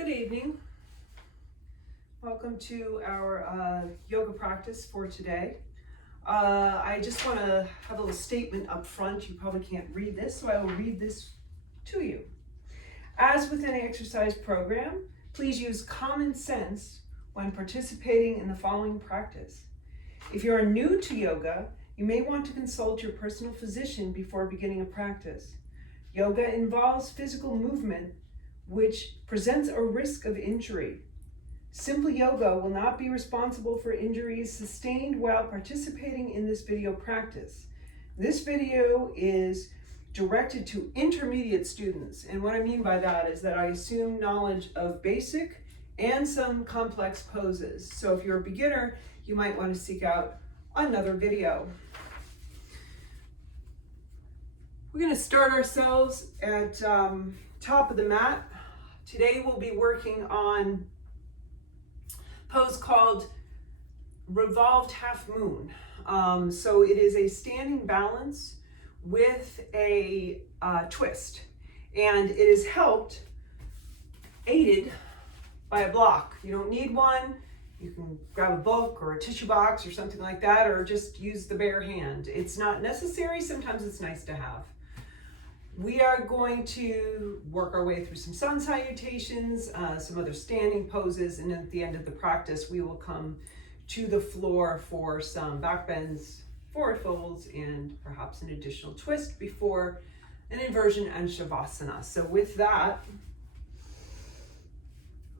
Good evening. Welcome to our yoga practice for today. I just want to have a little statement up front. You probably can't read this, so I will read this to you. As with any exercise program, please use common sense when participating in the following practice. If you are new to yoga, you may want to consult your personal physician before beginning a practice. Yoga involves physical movement, which presents a risk of injury. Simple Yoga will not be responsible for injuries sustained while participating in this video practice. This video is directed to intermediate students, and what I mean by that is that I assume knowledge of basic and some complex poses. So if you're a beginner, you might want to seek out another video. We're going to start ourselves at top of the mat. Today we'll be working on a pose called Revolved Half Moon. So it is a standing balance with a twist, and it is aided by a block. You don't need one. You can grab a book or a tissue box or something like that, or just use the bare hand. It's not necessary. Sometimes it's nice to have. We are going to work our way through some sun salutations, some other standing poses, and at the end of the practice, we will come to the floor for some back bends, forward folds, and perhaps an additional twist before an inversion and shavasana. So with that,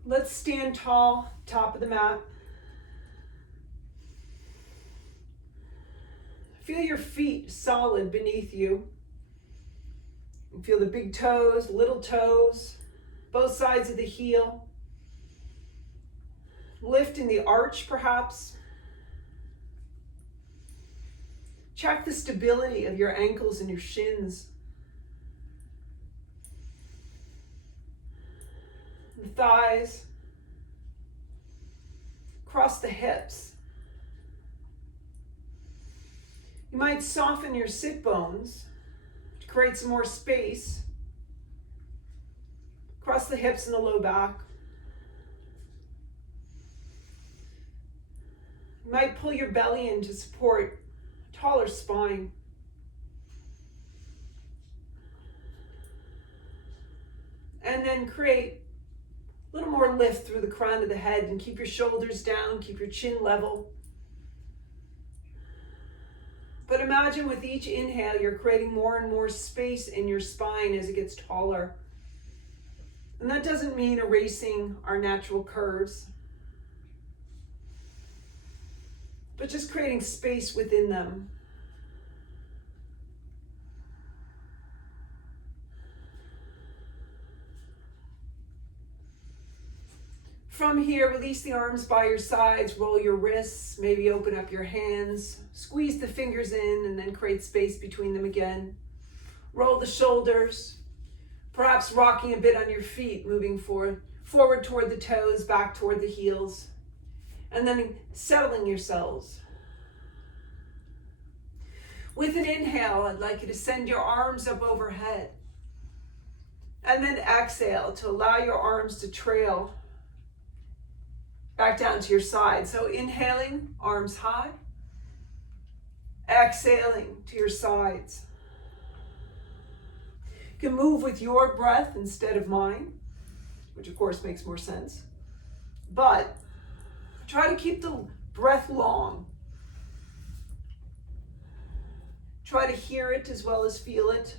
let's stand tall, top of the mat. Feel your feet solid beneath you. You feel the big toes, little toes, both sides of the heel. Lift in the arch, perhaps. Check the stability of your ankles and your shins. The thighs. Cross the hips. You might soften your sit bones. Create some more space. Cross the hips and the low back. You might pull your belly in to support a taller spine. And then create a little more lift through the crown of the head, and keep your shoulders down, keep your chin level. But imagine with each inhale, you're creating more and more space in your spine as it gets taller. And that doesn't mean erasing our natural curves, but just creating space within them. From here, release the arms by your sides, roll your wrists, maybe open up your hands, squeeze the fingers in, and then create space between them again. Roll the shoulders, perhaps rocking a bit on your feet, moving forward toward the toes, back toward the heels, and then settling yourselves. With an inhale, I'd like you to send your arms up overhead, and then exhale to allow your arms to trail back down to your side. So inhaling, arms high. Exhaling to your sides. You can move with your breath instead of mine, which of course makes more sense. But try to keep the breath long. Try to hear it as well as feel it.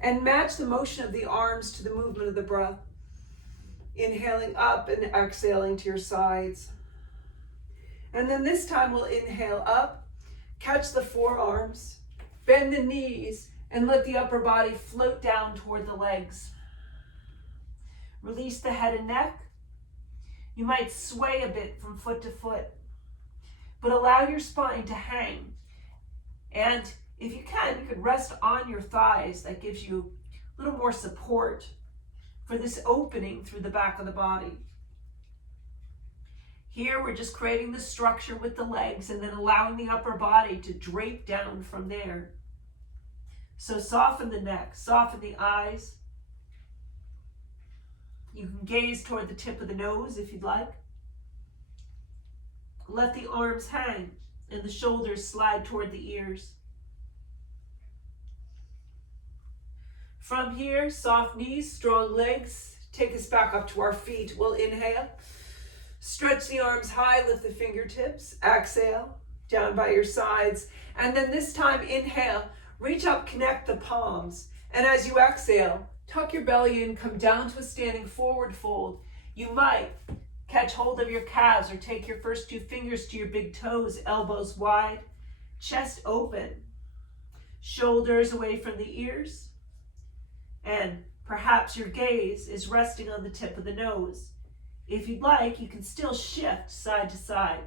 And match the motion of the arms to the movement of the breath. Inhaling up and exhaling to your sides. And then this time we'll inhale up, catch the forearms, bend the knees, and let the upper body float down toward the legs. Release the head and neck. You might sway a bit from foot to foot, but allow your spine to hang. And if you can, you could rest on your thighs. That gives you a little more support for this opening through the back of the body. Here we're just creating the structure with the legs and then allowing the upper body to drape down from there. So soften the neck, soften the eyes, You can gaze toward the tip of the nose if you'd like. Let the arms hang and the shoulders slide toward the ears. From here, soft knees, strong legs. Take us back up to our feet. We'll inhale. Stretch the arms high, lift the fingertips. Exhale, down by your sides. And then this time, inhale. Reach up, connect the palms. And as you exhale, tuck your belly in, come down to a standing forward fold. You might catch hold of your calves or take your first two fingers to your big toes, elbows wide, chest open, shoulders away from the ears. And perhaps your gaze is resting on the tip of the nose. If you'd like, you can still shift side to side.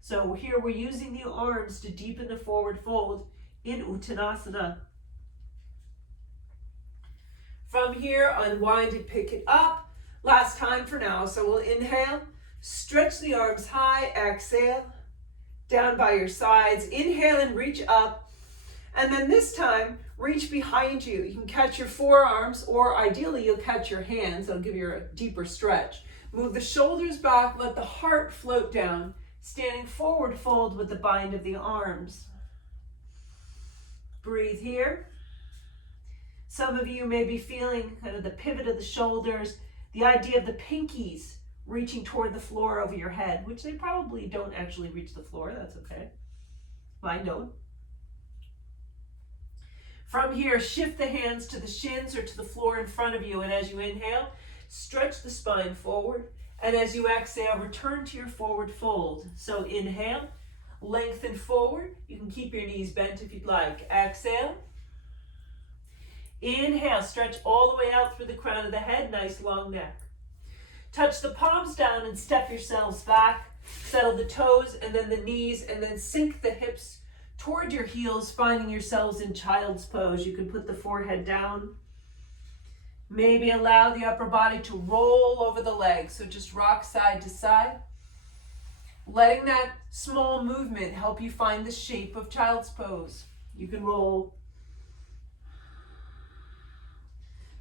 So here we're using the arms to deepen the forward fold in Uttanasana. From here, unwind and pick it up. Last time for now. So we'll inhale, stretch the arms high, exhale, down by your sides. Inhale and reach up. And then this time, reach behind you. You can catch your forearms, or ideally you'll catch your hands. That'll give you a deeper stretch. Move the shoulders back, let the heart float down. Standing forward fold with the bind of the arms. Breathe here. Some of you may be feeling kind of the pivot of the shoulders, the idea of the pinkies reaching toward the floor over your head, which they probably don't actually reach the floor. That's okay. Mine don't. From here, shift the hands to the shins or to the floor in front of you. And as you inhale, stretch the spine forward. And as you exhale, return to your forward fold. So inhale, lengthen forward. You can keep your knees bent if you'd like. Exhale. Inhale, stretch all the way out through the crown of the head. Nice long neck. Touch the palms down and step yourselves back. Settle the toes and then the knees, and then sink the hips toward your heels, finding yourselves in child's pose. You can put the forehead down. Maybe allow the upper body to roll over the legs. So just rock side to side. Letting that small movement help you find the shape of child's pose. You can roll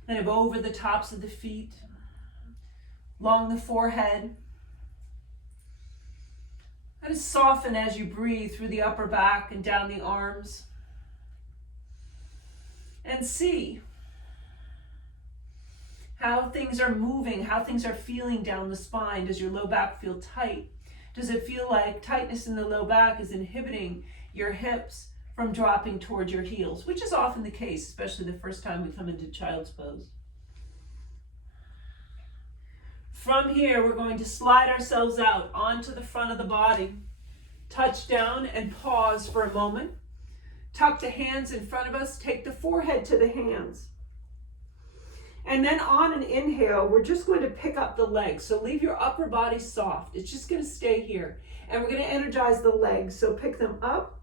kind of over the tops of the feet, along the forehead. Kind of soften as you breathe through the upper back and down the arms. And see how things are moving, how things are feeling down the spine. Does your low back feel tight? Does it feel like tightness in the low back is inhibiting your hips from dropping towards your heels, which is often the case, especially the first time we come into child's pose. From here, we're going to slide ourselves out onto the front of the body. Touch down and pause for a moment. Tuck the hands in front of us. Take the forehead to the hands. And then on an inhale, we're just going to pick up the legs. So leave your upper body soft. It's just going to stay here. And we're going to energize the legs. So pick them up.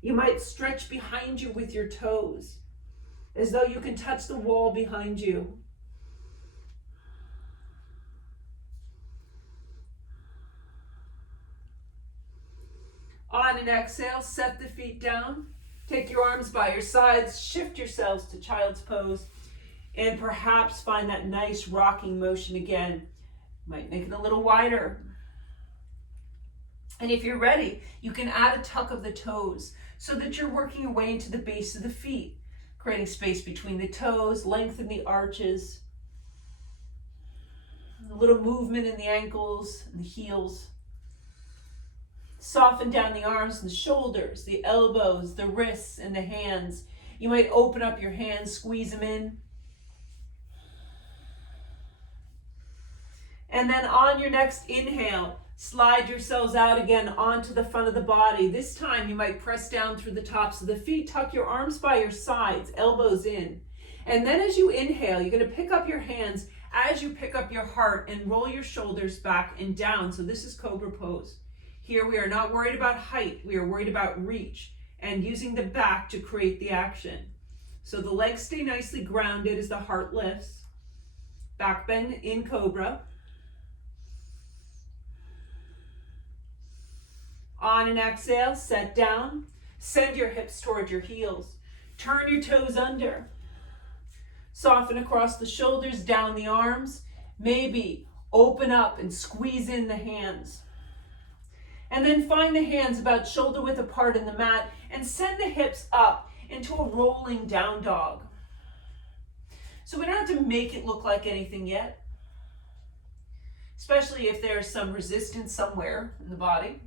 You might stretch behind you with your toes, as though you can touch the wall behind you. On an exhale, set the feet down. Take your arms by your sides. Shift yourselves to child's pose. And perhaps find that nice rocking motion again. Might make it a little wider. And if you're ready, you can add a tuck of the toes so that you're working your way into the base of the feet, creating space between the toes, lengthen the arches, a little movement in the ankles and the heels. Soften down the arms and the shoulders, the elbows, the wrists, and the hands. You might open up your hands, squeeze them in. And then on your next inhale, slide yourselves out again onto the front of the body. This time you might press down through the tops of the feet, tuck your arms by your sides, elbows in. And then as you inhale, you're going to pick up your hands as you pick up your heart and roll your shoulders back and down. So this is Cobra pose. Here we are not worried about height, we are worried about reach and using the back to create the action. So the legs stay nicely grounded as the heart lifts. Back bend in Cobra. On an exhale, set down. Send your hips toward your heels. Turn your toes under. Soften across the shoulders, down the arms. maybe open up and squeeze in the hands. And then find the hands about shoulder width apart in the mat and send the hips up into a rolling down dog. So we don't have to make it look like anything yet, especially if there's some resistance somewhere in the body.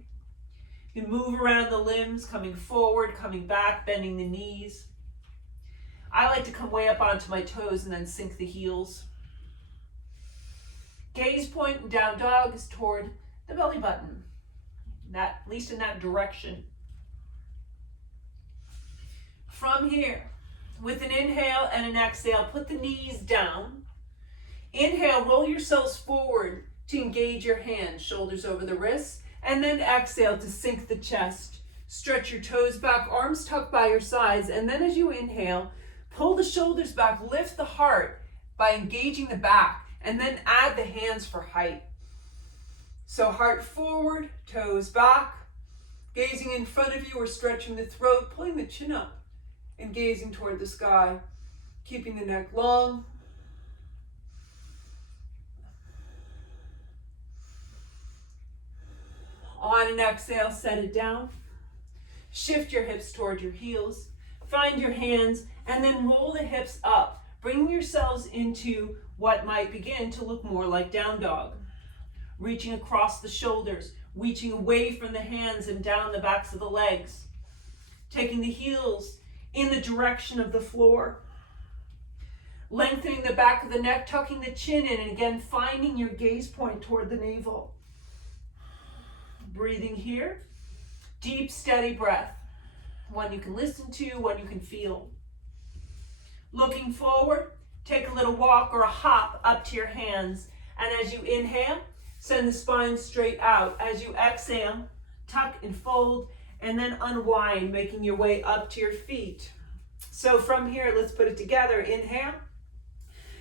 You can move around the limbs, coming forward, coming back, bending the knees. I like to come way up onto my toes and then sink the heels. Gaze point in down dog is toward the belly button, at least in that direction. From here, with an inhale and an exhale, put the knees down. Inhale, roll yourselves forward to engage your hands, shoulders over the wrists, and then exhale to sink the chest. Stretch your toes back, arms tucked by your sides, and then as you inhale, pull the shoulders back, lift the heart by engaging the back, and then add the hands for height. So heart forward, toes back, gazing in front of you or stretching the throat, pulling the chin up and gazing toward the sky, keeping the neck long. On an exhale, set it down. Shift your hips toward your heels. Find your hands and then roll the hips up, bringing yourselves into what might begin to look more like down dog. Reaching across the shoulders, reaching away from the hands and down the backs of the legs. Taking the heels in the direction of the floor. Lengthening the back of the neck, tucking the chin in, and again finding your gaze point toward the navel. Breathing here. Deep, steady breath. One you can listen to, one you can feel. Looking forward, take a little walk or a hop up to your hands. And as you inhale, send the spine straight out. As you exhale, tuck and fold, and then unwind, making your way up to your feet. So from here, let's put it together. Inhale,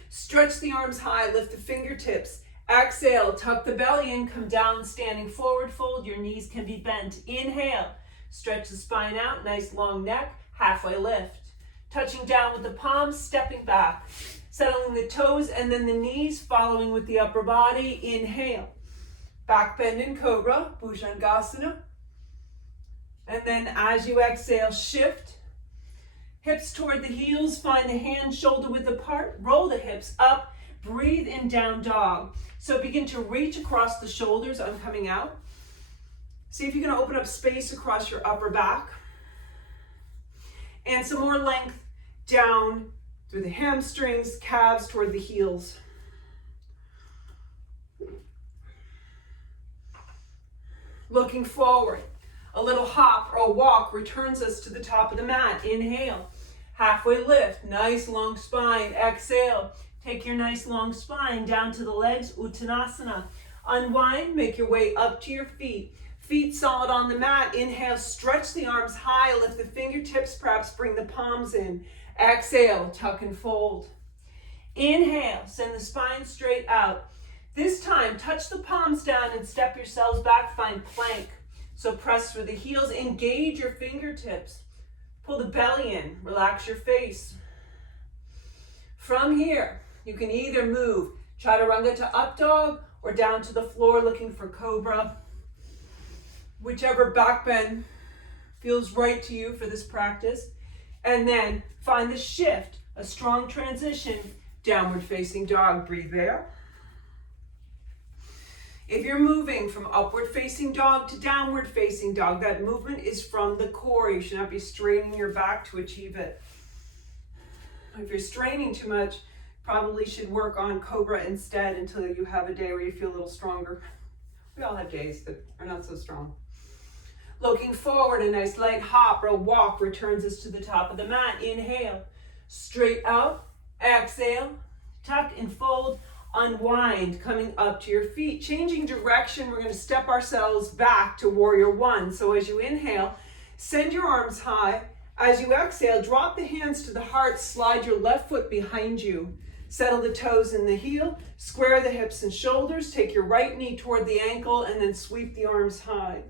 stretch the arms high, lift the fingertips. Exhale, tuck the belly in, come down, standing forward, fold. Your knees can be bent. Inhale, stretch the spine out, nice long neck, halfway lift. Touching down with the palms, stepping back. Settling the toes and then the knees, following with the upper body. Inhale, back bend in cobra, bhujangasana. And then as you exhale, shift. Hips toward the heels, find the hands shoulder width apart, roll the hips up, breathe in down dog. So begin to reach across the shoulders, I'm coming out. See if you can open up space across your upper back. And some more length down through the hamstrings, calves toward the heels. Looking forward, a little hop or a walk returns us to the top of the mat. Inhale, halfway lift, nice long spine. Exhale, take your nice long spine down to the legs, Uttanasana. Unwind, make your way up to your feet. Feet solid on the mat. Inhale, stretch the arms high, lift the fingertips, perhaps bring the palms in. Exhale, tuck and fold. Inhale, send the spine straight out. This time, touch the palms down and step yourselves back, find plank. So press through the heels, engage your fingertips. Pull the belly in, relax your face. From here, you can either move chaturanga to up dog or down to the floor looking for cobra. Whichever back bend feels right to you for this practice. And then find the shift, a strong transition, downward facing dog. Breathe there. If you're moving from upward facing dog to downward facing dog, that movement is from the core. You should not be straining your back to achieve it. If you're straining too much, probably should work on cobra instead until you have a day where you feel a little stronger. We all have days that are not so strong. Looking forward, a nice light hop or a walk returns us to the top of the mat. Inhale, straight out, exhale, tuck and fold, unwind, coming up to your feet. Changing direction, we're going to step ourselves back to warrior one. So as you inhale, send your arms high. As you exhale, drop the hands to the heart, slide your left foot behind you. Settle the toes in the heel, square the hips and shoulders, take your right knee toward the ankle, and then sweep the arms high.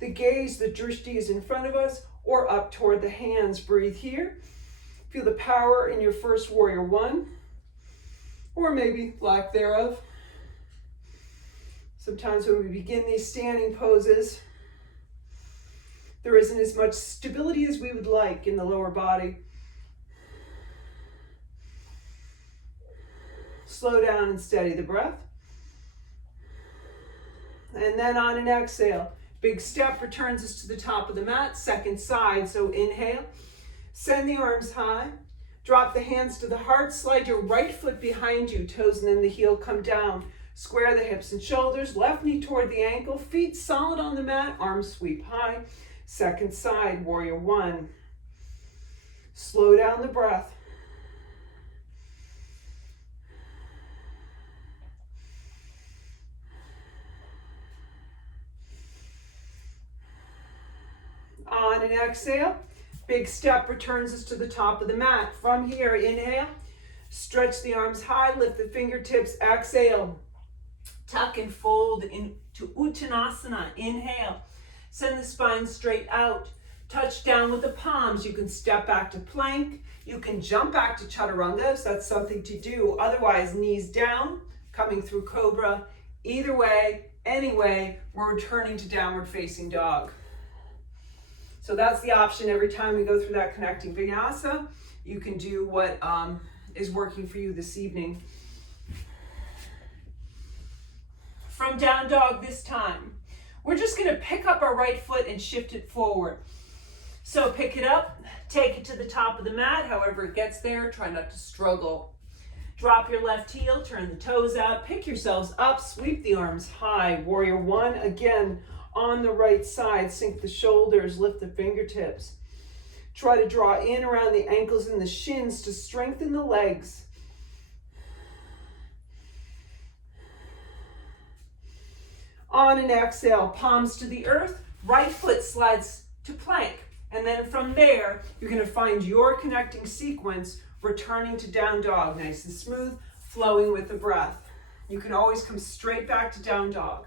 The gaze, the drishti is in front of us or up toward the hands. Breathe here. Feel the power in your first warrior one. or maybe lack thereof. Sometimes when we begin these standing poses, there isn't as much stability as we would like in the lower body. Slow down and steady the breath. And then on an exhale, big step returns us to the top of the mat, second side. So inhale, send the arms high, drop the hands to the heart, slide your right foot behind you, toes and then the heel come down. Square the hips and shoulders, left knee toward the ankle, feet solid on the mat, arms sweep high. Second side, warrior one. Slow down the breath. On an exhale, big step returns us to the top of the mat. From here, inhale, stretch the arms high, lift the fingertips, exhale. Tuck and fold into uttanasana, inhale. Send the spine straight out. Touch down with the palms. You can step back to plank. You can jump back to chaturanga, so that's something to do. Otherwise, knees down, coming through cobra. Either way, anyway, we're returning to downward facing dog. So that's the option every time we go through that connecting vinyasa. You can do what is working for you this evening. From down dog this time, we're just going to pick up our right foot and shift it forward. So pick it up, take it to the top of the mat, however it gets there, try not to struggle. Drop your left heel, turn the toes out, pick yourselves up, sweep the arms high. Warrior one, again, on the right side, sink the shoulders, lift the fingertips. Try to draw in around the ankles and the shins to strengthen the legs. On an exhale, palms to the earth, right foot slides to plank. And then from there, you're going to find your connecting sequence, returning to down dog, nice and smooth, flowing with the breath. You can always come straight back to down dog.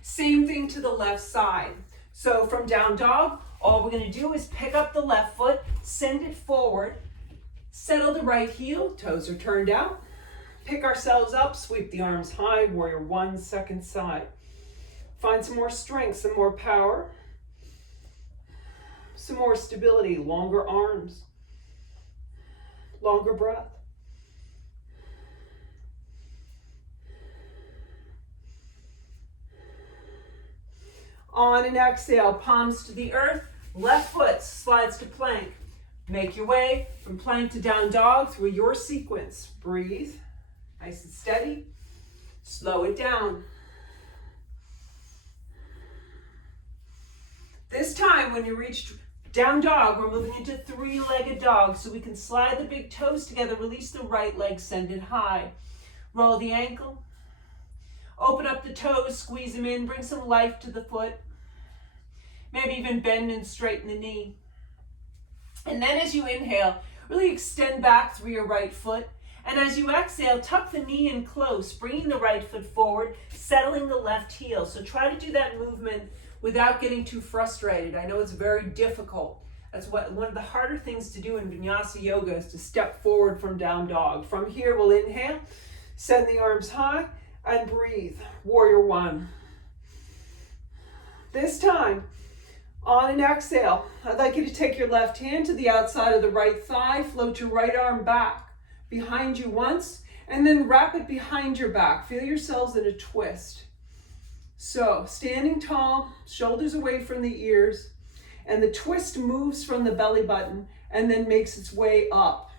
Same thing to the left side. So from down dog, all we're going to do is pick up the left foot, send it forward, settle the right heel, toes are turned out, pick ourselves up, sweep the arms high, warrior one, second side. Find some more strength, some more power, some more stability, longer arms, longer breath. On an exhale, palms to the earth, left foot slides to plank. Make your way from plank to down dog through your sequence. Breathe, nice and steady. Slow it down. This time, when you reach down dog, we're moving into three-legged dog, so we can slide the big toes together, release the right leg, send it high. Roll the ankle. Open up the toes, squeeze them in, bring some life to the foot. Maybe even bend and straighten the knee. And then as you inhale, really extend back through your right foot. And as you exhale, tuck the knee in close, bringing the right foot forward, settling the left heel. So try to do that movement without getting too frustrated. I know it's very difficult. That's one of the harder things to do in vinyasa yoga is to step forward from down dog. From here, we'll inhale, send the arms high, and breathe. Warrior one. This time, on an exhale, I'd like you to take your left hand to the outside of the right thigh, float your right arm back behind you once, and then wrap it behind your back. Feel yourselves in a twist. So, standing tall, shoulders away from the ears, and the twist moves from the belly button and then makes its way up.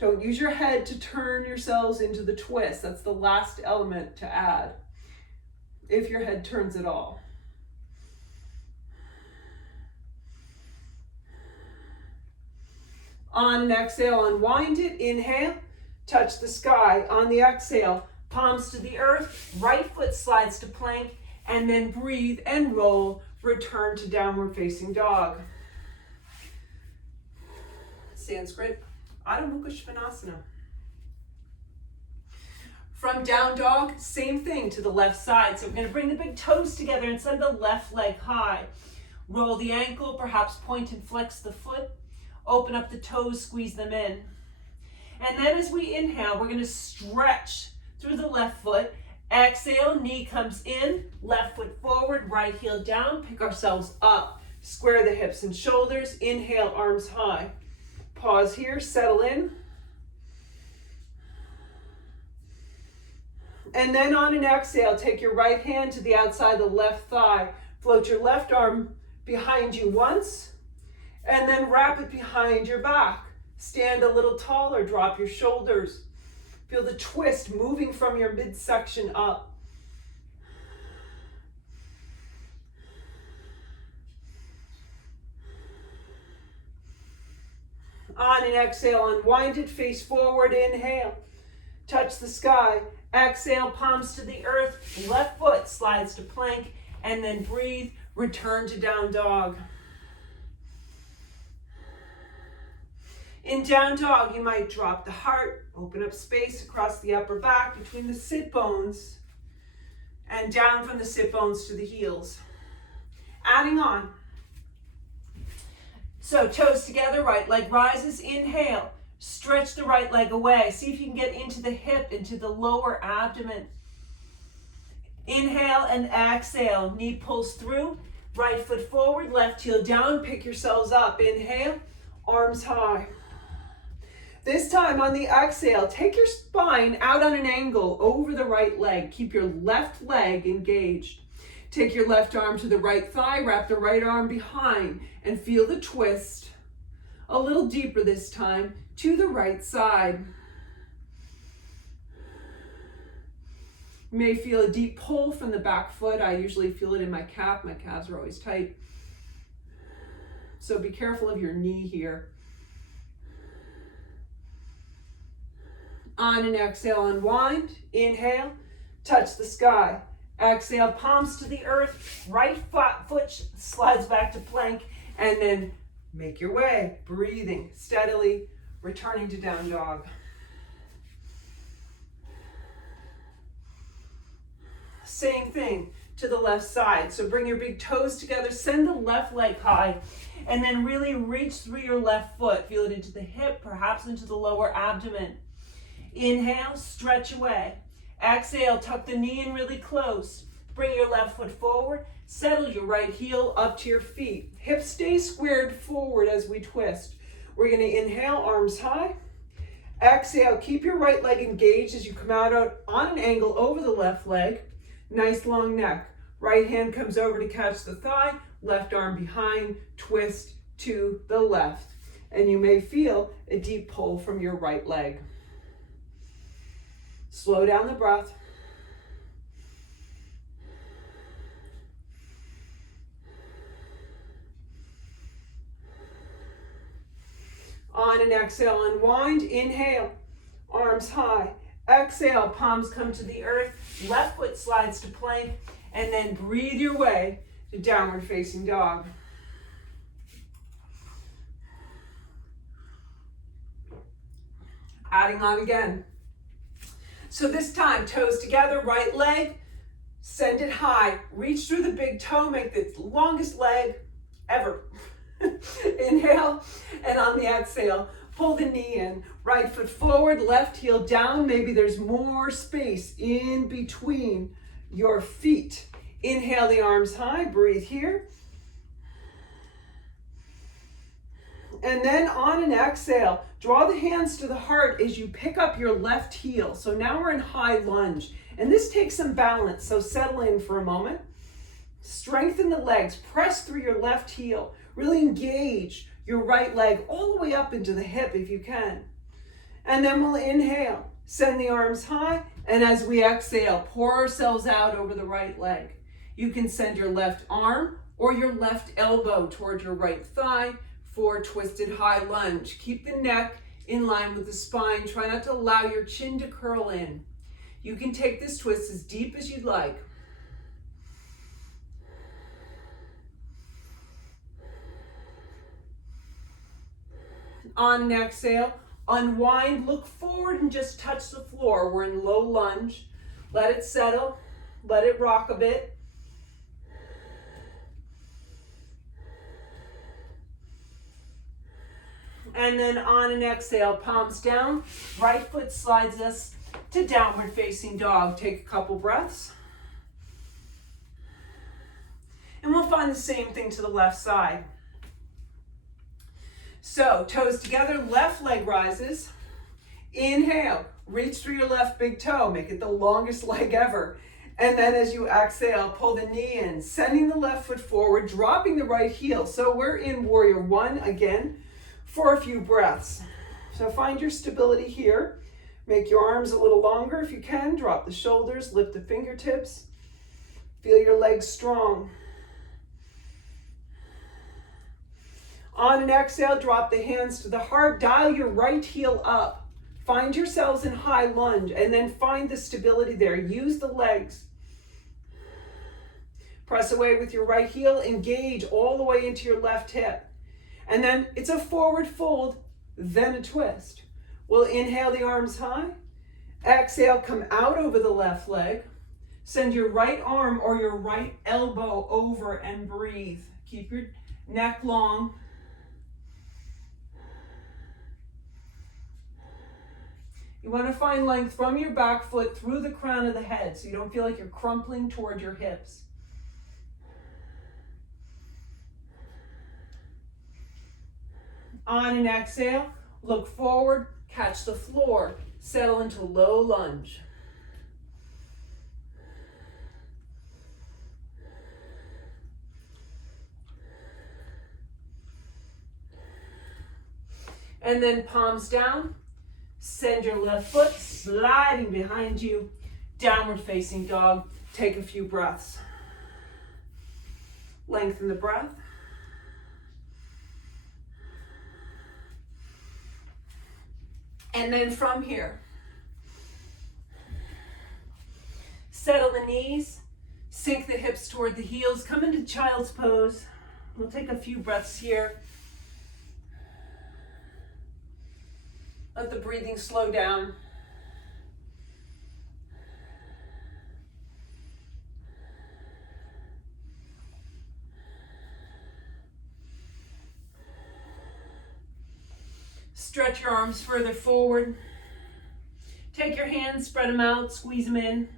Don't use your head to turn yourselves into the twist. That's the last element to add, if your head turns at all. On an exhale, unwind it. Inhale, touch the sky. On the exhale, palms to the earth, right foot slides to plank, and then breathe and roll. Return to downward facing dog. Sanskrit, Ardha Mukha Svanasana. From down dog, same thing to the left side. So we're going to bring the big toes together and send the left leg high. Roll the ankle, perhaps point and flex the foot. Open up the toes, squeeze them in. And then as we inhale, we're going to stretch through the left foot. Exhale, knee comes in, left foot forward, right heel down, pick ourselves up. Square the hips and shoulders. Inhale, arms high. Pause here, settle in. And then on an exhale, take your right hand to the outside of the left thigh. Float your left arm behind you once, and then wrap it behind your back. Stand a little taller, drop your shoulders. Feel the twist moving from your midsection up. On an exhale, unwind it, face forward, inhale. Touch the sky. Exhale, palms to the earth. Left foot slides to plank, and then breathe. Return to down dog. In down dog, you might drop the heart, open up space across the upper back between the sit bones, and down from the sit bones to the heels. Adding on. So toes together, right leg rises, inhale. Stretch the right leg away. See if you can get into the hip, into the lower abdomen. Inhale and exhale. Knee pulls through. Right foot forward, left heel down. Pick yourselves up. Inhale, arms high. This time on the exhale, take your spine out on an angle over the right leg. Keep your left leg engaged. Take your left arm to the right thigh. Wrap the right arm behind and feel the twist. A little deeper this time to the right side. You may feel a deep pull from the back foot. I usually feel it in my calf. My calves are always tight. So be careful of your knee here. On an exhale, unwind. Inhale, touch the sky. Exhale, palms to the earth. Right foot slides back to plank, and then make your way, breathing steadily, returning to down dog. Same thing to the left side. So bring your big toes together, send the left leg high, and then really reach through your left foot. Feel it into the hip, perhaps into the lower abdomen. Inhale, stretch away. Exhale, tuck the knee in really close. Bring your left foot forward. Settle your right heel up to your feet. Hips stay squared forward as we twist. We're going to inhale, arms high. Exhale, keep your right leg engaged as you come out on an angle over the left leg. Nice long neck. Right hand comes over to catch the thigh. Left arm behind, twist to the left. And you may feel a deep pull from your right leg. Slow down the breath. On an exhale, unwind. Inhale, arms high. Exhale, palms come to the earth. Left foot slides to plank. And then breathe your way to downward facing dog. Adding on again. So this time, toes together, right leg, send it high. Reach through the big toe, make the longest leg ever. Inhale, and on the exhale, pull the knee in. Right foot forward, left heel down. Maybe there's more space in between your feet. Inhale the arms high, breathe here. And then on an exhale, draw the hands to the heart as you pick up your left heel. So now we're in high lunge. And this takes some balance, so settle in for a moment. Strengthen the legs, press through your left heel. Really engage your right leg all the way up into the hip if you can. And then we'll inhale, send the arms high, and as we exhale, pour ourselves out over the right leg. You can send your left arm or your left elbow toward your right thigh for twisted high lunge. Keep the neck in line with the spine. Try not to allow your chin to curl in. You can take this twist as deep as you'd like. On an exhale, unwind, look forward and just touch the floor. We're in low lunge. Let it settle, let it rock a bit. And then on an exhale, palms down, right foot slides us to downward facing dog. Take a couple breaths. And we'll find the same thing to the left side. So toes together, left leg rises. Inhale, reach through your left big toe, make it the longest leg ever. And then as you exhale, pull the knee in, sending the left foot forward, dropping the right heel. So we're in warrior one again for a few breaths. So find your stability here. Make your arms a little longer if you can. Drop the shoulders, lift the fingertips. Feel your legs strong. On an exhale, drop the hands to the heart. Dial your right heel up. Find yourselves in high lunge and then find the stability there. Use the legs. Press away with your right heel. Engage all the way into your left hip. And then it's a forward fold, then a twist. We'll inhale the arms high. Exhale, come out over the left leg. Send your right arm or your right elbow over and breathe. Keep your neck long. You want to find length from your back foot through the crown of the head so you don't feel like you're crumpling toward your hips. On an exhale, look forward, catch the floor, settle into low lunge. And then palms down. Send your left foot sliding behind you, downward facing dog. Take a few breaths. Lengthen the breath. And then from here, settle the knees, sink the hips toward the heels, come into child's pose. We'll take a few breaths here. Let the breathing slow down. Stretch your arms further forward. Take your hands, spread them out, squeeze them in.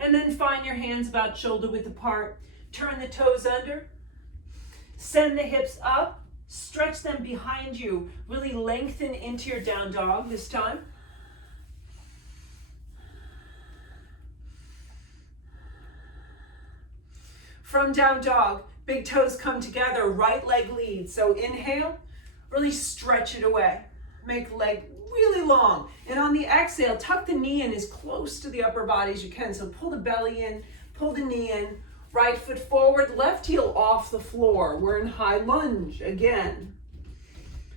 And then find your hands about shoulder width apart. Turn the toes under. Send the hips up. Stretch them behind you. Really lengthen into your down dog this time. From down dog, big toes come together, right leg leads. So inhale, really stretch it away. Make leg really long. And on the exhale, tuck the knee in as close to the upper body as you can. So pull the belly in, pull the knee in. Right foot forward, left heel off the floor. We're in high lunge again.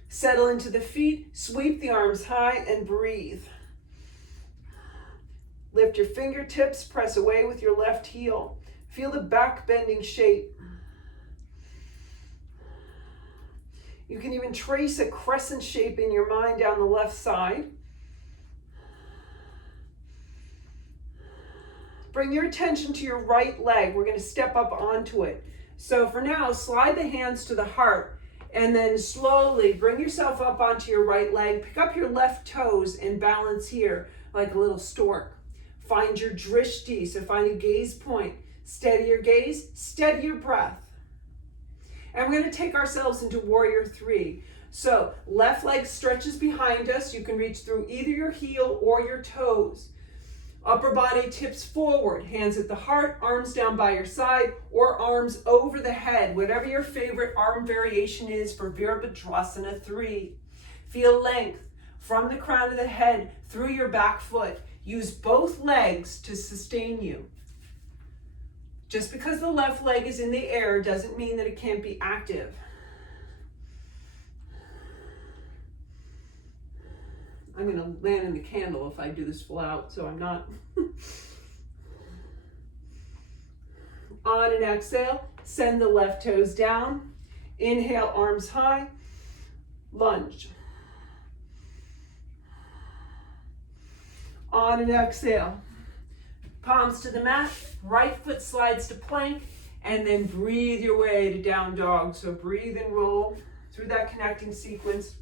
Settle into the feet, sweep the arms high and breathe. Lift your fingertips, press away with your left heel. Feel the back bending shape. You can even trace a crescent shape in your mind down the left side. Bring your attention to your right leg. We're going to step up onto it. So for now, slide the hands to the heart and then slowly bring yourself up onto your right leg. Pick up your left toes and balance here like a little stork. Find your drishti, so find a gaze point. Steady your gaze, steady your breath. And we're going to take ourselves into warrior three. So left leg stretches behind us. You can reach through either your heel or your toes. Upper body tips forward, hands at the heart, arms down by your side, or arms over the head, whatever your favorite arm variation is for Virabhadrasana 3. Feel length from the crown of the head through your back foot. Use both legs to sustain you. Just because the left leg is in the air doesn't mean that it can't be active. I'm going to land in the candle if I do this full out, so I'm not. On an exhale, send the left toes down. Inhale, arms high. Lunge. On an exhale, palms to the mat, right foot slides to plank, and then breathe your way to down dog. So breathe and roll through that connecting sequence.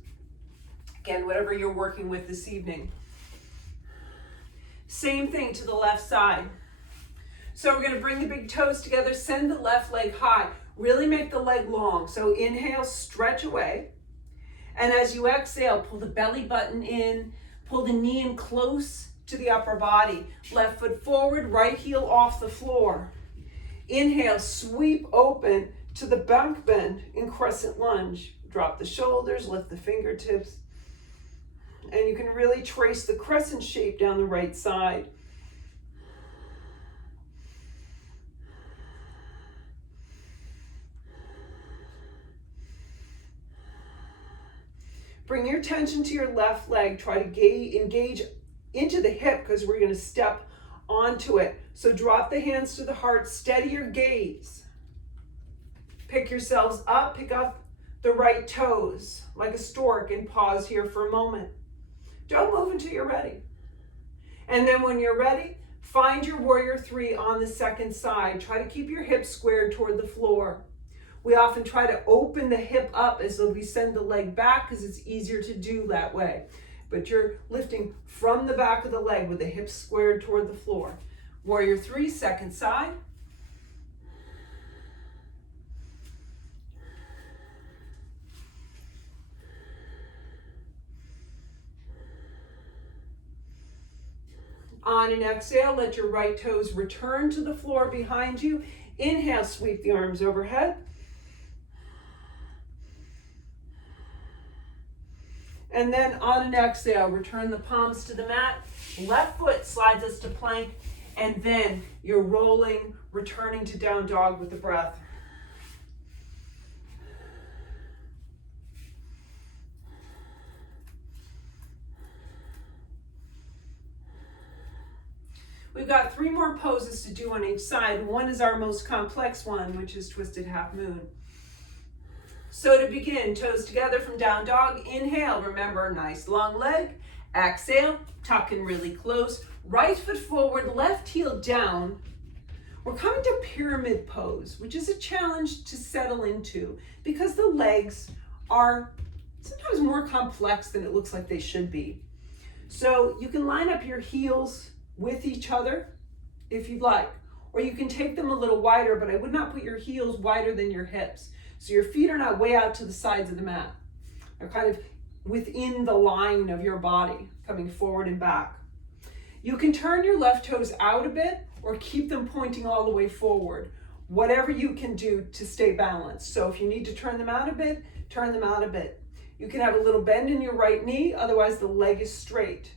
Again, whatever you're working with this evening. Same thing to the left side. So we're going to bring the big toes together, send the left leg high. Really make the leg long. So inhale, stretch away. And as you exhale, pull the belly button in, pull the knee in close to the upper body. Left foot forward, right heel off the floor. Inhale, sweep open to the back bend in crescent lunge. Drop the shoulders, lift the fingertips. And you can really trace the crescent shape down the right side. Bring your attention to your left leg. Try to engage into the hip because we're going to step onto it. So drop the hands to the heart, steady your gaze. Pick yourselves up, pick up the right toes like a stork and pause here for a moment. Don't move until you're ready. And then when you're ready, find your warrior three on the second side. Try to keep your hips squared toward the floor. We often try to open the hip up as we send the leg back because it's easier to do that way. But you're lifting from the back of the leg with the hips squared toward the floor. Warrior three, second side. On an exhale, let your right toes return to the floor behind you. Inhale, sweep the arms overhead. And then on an exhale, return the palms to the mat. Left foot slides us to plank. And then you're rolling, returning to down dog with the breath. We've got 3 more poses to do on each side. One is our most complex one, which is twisted half moon. So to begin, toes together from down dog. Inhale, remember, nice long leg. Exhale, tuck in really close. Right foot forward, left heel down. We're coming to pyramid pose, which is a challenge to settle into because the legs are sometimes more complex than it looks like they should be. So you can line up your heels with each other if you'd like, or you can take them a little wider, but I would not put your heels wider than your hips. So your feet are not way out to the sides of the mat. They're kind of within the line of your body, coming forward and back. You can turn your left toes out a bit or keep them pointing all the way forward. Whatever you can do to stay balanced. So if you need to turn them out a bit, turn them out a bit. You can have a little bend in your right knee, otherwise the leg is straight.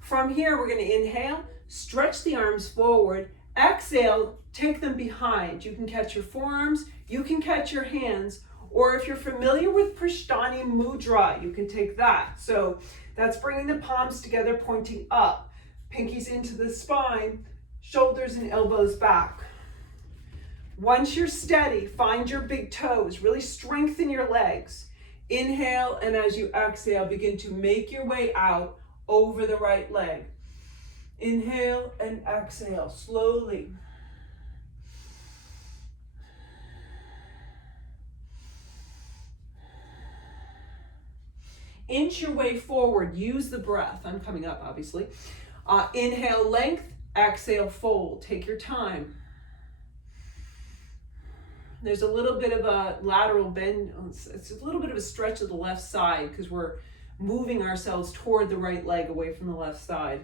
From here, we're going to inhale, stretch the arms forward. Exhale, take them behind. You can catch your forearms, you can catch your hands, or if you're familiar with Prishtani Mudra, you can take that. So that's bringing the palms together, pointing up, pinkies into the spine, shoulders and elbows back. Once you're steady, find your big toes, really strengthen your legs. Inhale, and as you exhale, begin to make your way out over the right leg. Inhale and exhale slowly. Inch your way forward. Use the breath. I'm coming up, obviously. Inhale, length. Exhale, fold. Take your time. There's a little bit of a lateral bend. It's a little bit of a stretch of the left side because we're moving ourselves toward the right leg away from the left side.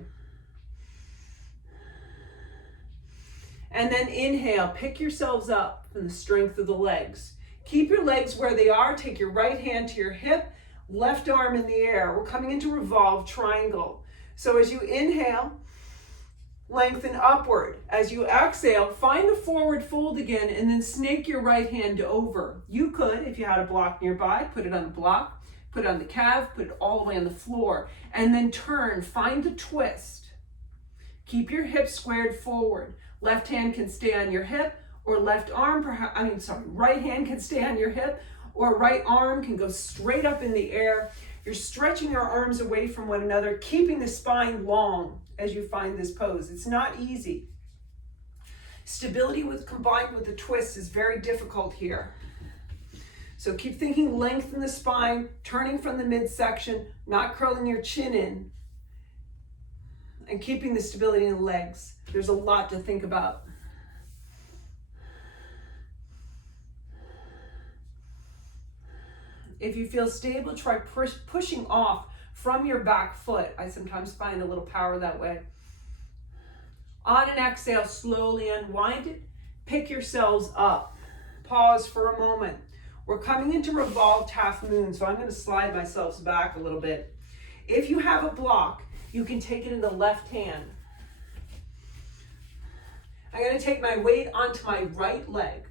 And then inhale, pick yourselves up from the strength of the legs. Keep your legs where they are. Take your right hand to your hip, left arm in the air. We're coming into revolved triangle. So as you inhale, lengthen upward. As you exhale, find the forward fold again and then snake your right hand over. You could, if you had a block nearby, put it on the block, put it on the calf, put it all the way on the floor, and then turn, find a twist. Keep your hips squared forward. Left hand can stay on your hip, or right hand can stay on your hip, or right arm can go straight up in the air. You're stretching your arms away from one another, keeping the spine long as you find this pose. It's not easy. Stability combined with the twist is very difficult here. So keep thinking length in the spine, turning from the midsection, not curling your chin in, and keeping the stability in the legs. There's a lot to think about. If you feel stable, try pushing off from your back foot. I sometimes find a little power that way. On an exhale, slowly unwind it. Pick yourselves up. Pause for a moment. We're coming into revolved half moon, so I'm going to slide myself back a little bit. If you have a block, you can take it in the left hand. I'm going to take my weight onto my right leg.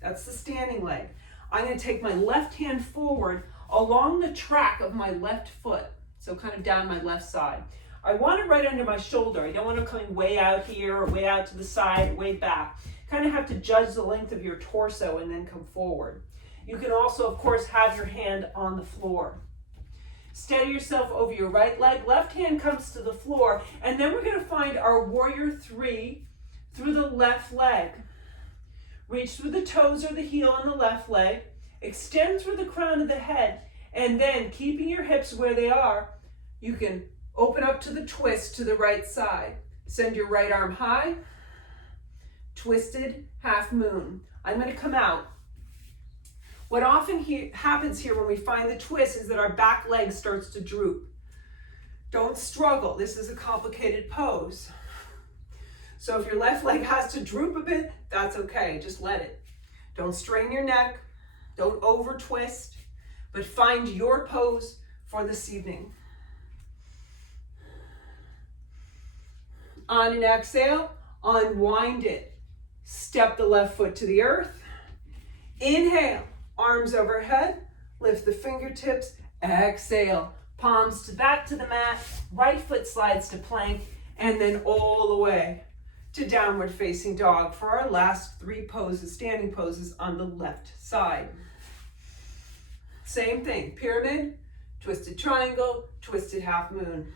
That's the standing leg. I'm going to take my left hand forward along the track of my left foot, so kind of down my left side. I want it right under my shoulder. I don't want it coming way out here or way out to the side, way back. Kind of have to judge the length of your torso and then come forward. You can also, of course, have your hand on the floor. Steady yourself over your right leg. Left hand comes to the floor, and then we're going to find our warrior three through the left leg. Reach through the toes or the heel on the left leg. Extend through the crown of the head, and then keeping your hips where they are, you can open up to the twist to the right side. Send your right arm high. Twisted half moon. I'm going to come out. What often happens here when we find the twist is that our back leg starts to droop. Don't struggle. This is a complicated pose. So if your left leg has to droop a bit, that's okay. Just let it. Don't strain your neck. Don't over twist, but find your pose for this evening. On an exhale, unwind it. Step the left foot to the earth. Inhale, arms overhead, lift the fingertips. Exhale, palms back to the mat, right foot slides to plank, and then all the way to downward facing dog for our last three poses, standing poses on the left side. Same thing, pyramid, twisted triangle, twisted half moon.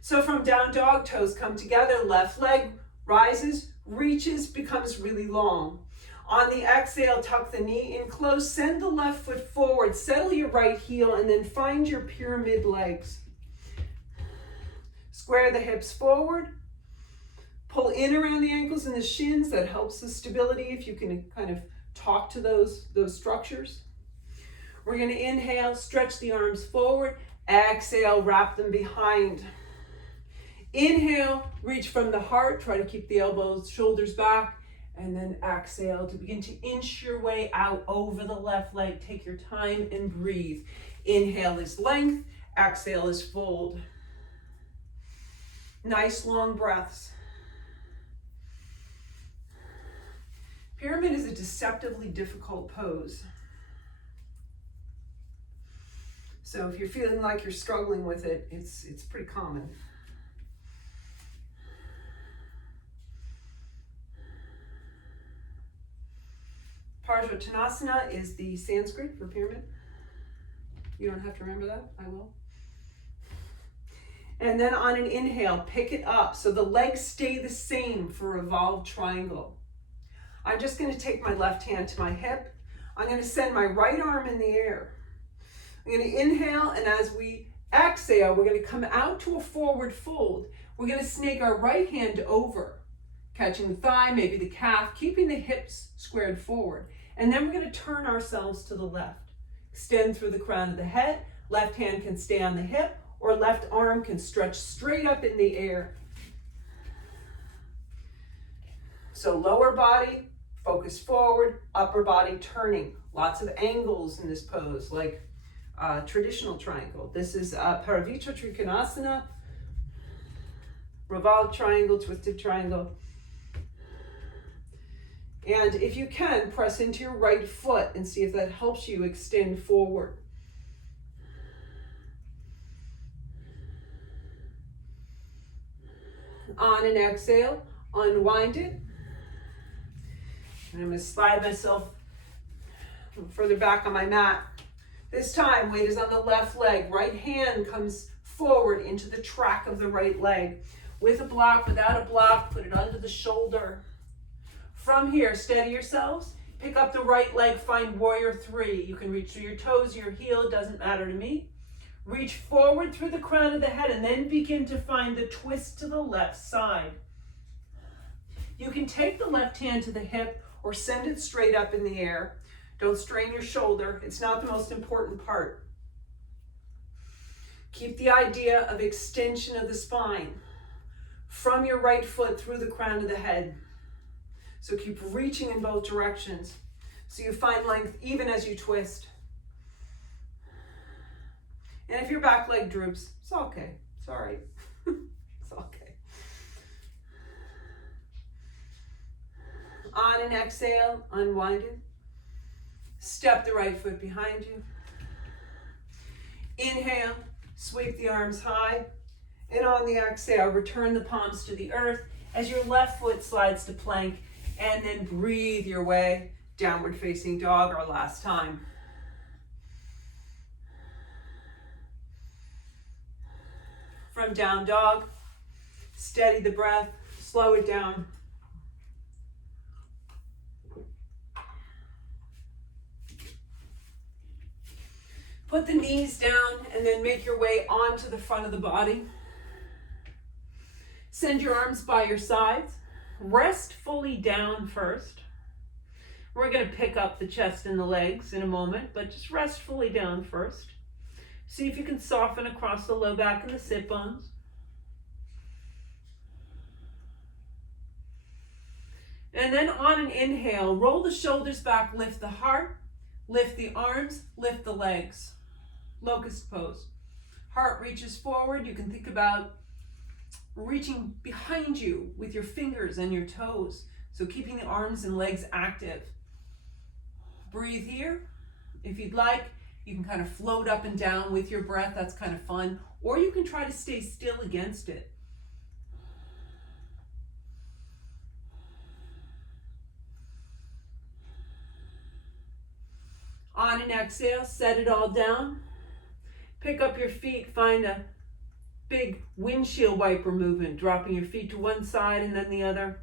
So from down dog, toes come together, left leg rises, reaches, becomes really long. On the exhale, tuck the knee in close, send the left foot forward, settle your right heel, and then find your pyramid legs. Square the hips forward, pull in around the ankles and the shins. That helps the stability if you can kind of talk to those structures. We're going to inhale, stretch the arms forward. Exhale, wrap them behind. Inhale, reach from the heart. Try to keep the elbows, shoulders back. And then exhale to begin to inch your way out over the left leg. Take your time and breathe. Inhale is length. Exhale is fold. Nice long breaths. Pyramid is a deceptively difficult pose. So if you're feeling like you're struggling with it, it's pretty common. Parivrtta is the Sanskrit for pyramid. You don't have to remember that, I will. And then on an inhale, pick it up so the legs stay the same for revolved triangle. I'm just going to take my left hand to my hip. I'm going to send my right arm in the air. I'm going to inhale, and as we exhale, we're going to come out to a forward fold. We're going to snake our right hand over, catching the thigh, maybe the calf, keeping the hips squared forward. And then we're going to turn ourselves to the left. Extend through the crown of the head. Left hand can stay on the hip, or left arm can stretch straight up in the air. So lower body, focus forward, upper body turning. Lots of angles in this pose, like traditional triangle. This is parivrtta, revolved triangle, twisted triangle. And if you can, press into your right foot and see if that helps you extend forward. On an exhale, unwind it. And I'm going to slide myself further back on my mat. This time, weight is on the left leg. Right hand comes forward into the track of the right leg. With a block, without a block, put it under the shoulder. From here, steady yourselves. Pick up the right leg, find warrior three. You can reach through your toes, your heel, it doesn't matter to me. Reach forward through the crown of the head and then begin to find the twist to the left side. You can take the left hand to the hip or send it straight up in the air. Don't strain your shoulder. It's not the most important part. Keep the idea of extension of the spine from your right foot through the crown of the head. So keep reaching in both directions so you find length even as you twist. And if your back leg droops, it's okay. It's all right. It's okay. On an exhale, unwind it. Step the right foot behind you. Inhale, sweep the arms high. And on the exhale, return the palms to the earth as your left foot slides to plank. And then breathe your way downward facing dog our last time. From down dog, steady the breath, slow it down. Put the knees down and then make your way onto the front of the body. Send your arms by your sides. Rest fully down first. We're going to pick up the chest and the legs in a moment, but just rest fully down first. See if you can soften across the low back and the sit bones. And then on an inhale, roll the shoulders back, lift the heart, lift the arms, lift the legs. Locust pose. Heart reaches forward. You can think about reaching behind you with your fingers and your toes. So keeping the arms and legs active. Breathe here. If you'd like, you can kind of float up and down with your breath. That's kind of fun. Or you can try to stay still against it. On an exhale, set it all down. Pick up your feet, find a big windshield wiper movement, dropping your feet to one side and then the other.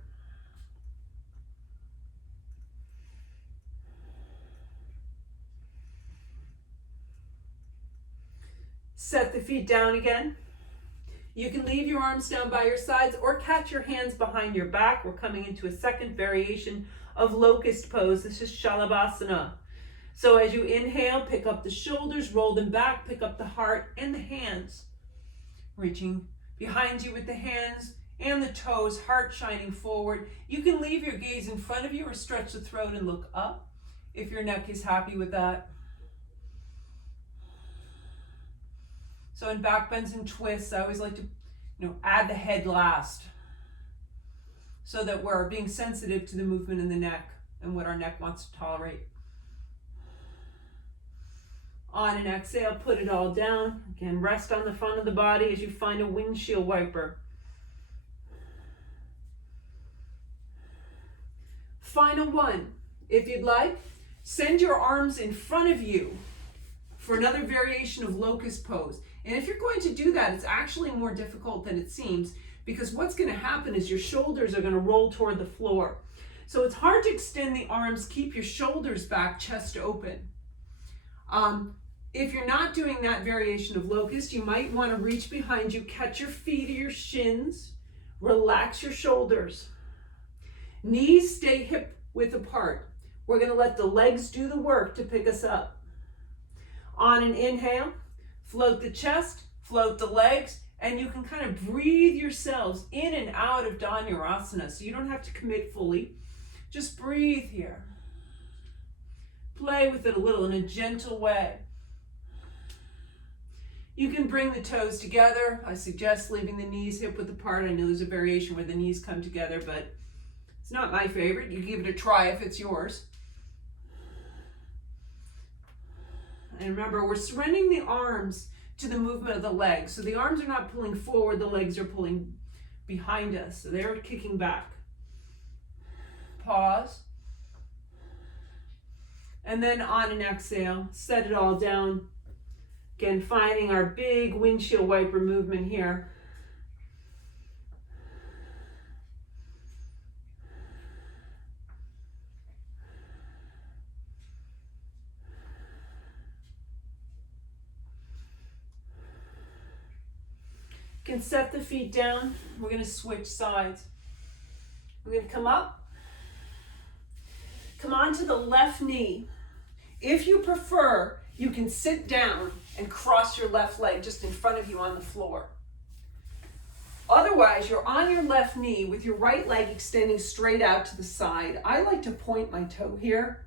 Set the feet down again. You can leave your arms down by your sides or catch your hands behind your back. We're coming into a second variation of locust pose. This is Shalabhasana. So as you inhale, pick up the shoulders, roll them back, pick up the heart and the hands. Reaching behind you with the hands and the toes, heart shining forward. You can leave your gaze in front of you or stretch the throat and look up if your neck is happy with that. So in back bends and twists, I always like to add the head last so that we're being sensitive to the movement in the neck and what our neck wants to tolerate. On an exhale, put it all down. Again, rest on the front of the body as you find a windshield wiper. Final one. If you'd like, send your arms in front of you for another variation of locust pose. And if you're going to do that, it's actually more difficult than it seems, because what's going to happen is your shoulders are going to roll toward the floor. So it's hard to extend the arms, keep your shoulders back, chest open. If you're not doing that variation of locust, you might want to reach behind you, catch your feet or your shins, relax your shoulders. Knees stay hip width apart. We're going to let the legs do the work to pick us up. On an inhale, float the chest, float the legs, and you can kind of breathe yourselves in and out of Dhanurasana, so you don't have to commit fully. Just breathe here. Play with it a little in a gentle way. You can bring the toes together. I suggest leaving the knees hip width apart. I know there's a variation where the knees come together, but it's not my favorite. You give it a try if it's yours. And remember, we're surrendering the arms to the movement of the legs. So the arms are not pulling forward, the legs are pulling behind us. So they're kicking back. Pause. And then on an exhale, set it all down. Again, finding our big windshield wiper movement here. You can set the feet down. We're going to switch sides. We're going to come up. Come onto the left knee. If you prefer, you can sit down and cross your left leg just in front of you on the floor. Otherwise, you're on your left knee with your right leg extending straight out to the side. I like to point my toe here.